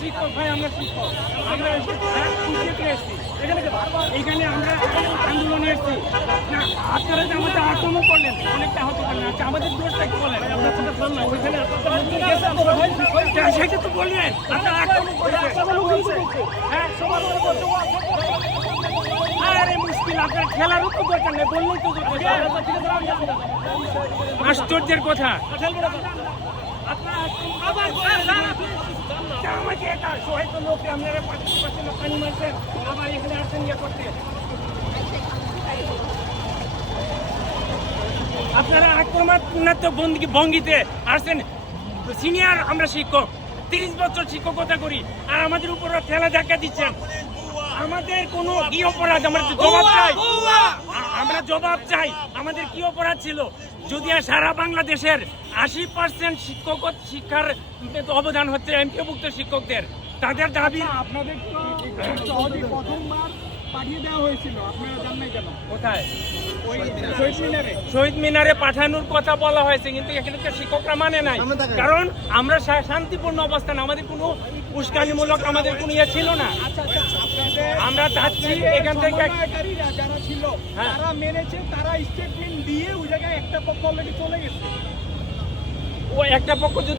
শিক্ষক ভাই, আমরা শিক্ষক, আমরা এসেছি এখানে, আমরা আন্দোলনে এসেছি। আপনারা যে আমাদের আক্রমণ করলেন, অনেকটা আহত করলেন, আচ্ছা আমাদের দোষটা কি বলেন? সেটা তো বললেন, আপনারা আক্রমণ করেছেন। আরে মুশকিল, আপনার খেলারও তো দরকার নেই, বললেই তো আশ্চর্যের কথা। আমাকে এটা সহায়তা লোক আপনারা পানি মারছেন, আবার এখানে আসছেন ইয়ে করতে। আপনারা আক্রমণাত্মক ভঙ্গিতে আসছেন। সিনিয়র আমরা শিক্ষক, 30 বছর শিক্ষকতা করি, আর আমাদের উপর ঠেলা ধাক্কা দিচ্ছেন। আমাদের কোনো কি অপরাধ? আমরা জবাব চাই, আমরা জবাব চাই। আমাদের কি অপরাধ ছিল? যদি সারা বাংলাদেশের 80% শিক্ষার অবদান হচ্ছে এমপিওভুক্ত শিক্ষকদের, তাদের দাবি। আপনাদের প্রথমবার পাঠিয়ে দেওয়া হয়েছিল, আপনারা জান নাই কেন? কোথায়? ওই শহীদ মিনারে। শহীদ মিনারে পাঠানোর কথা বলা হয়েছে, কিন্তু এখানকার শিক্ষকরা মানে নাই। কারণ আমরা শান্তিপূর্ণ অবস্থান, আমাদের কোনো উস্কানিমূলক আমাদের কোনো ইয়ে ছিল না। আমরা চাচ্ছি এখান থেকে যারা ছিল তারা মেনেছে, তারা স্টেটমেন্ট দিয়ে ওই জায়গায় একটা পক্ষ অলরেডি চলে গেছে। ও একটা পক্ষ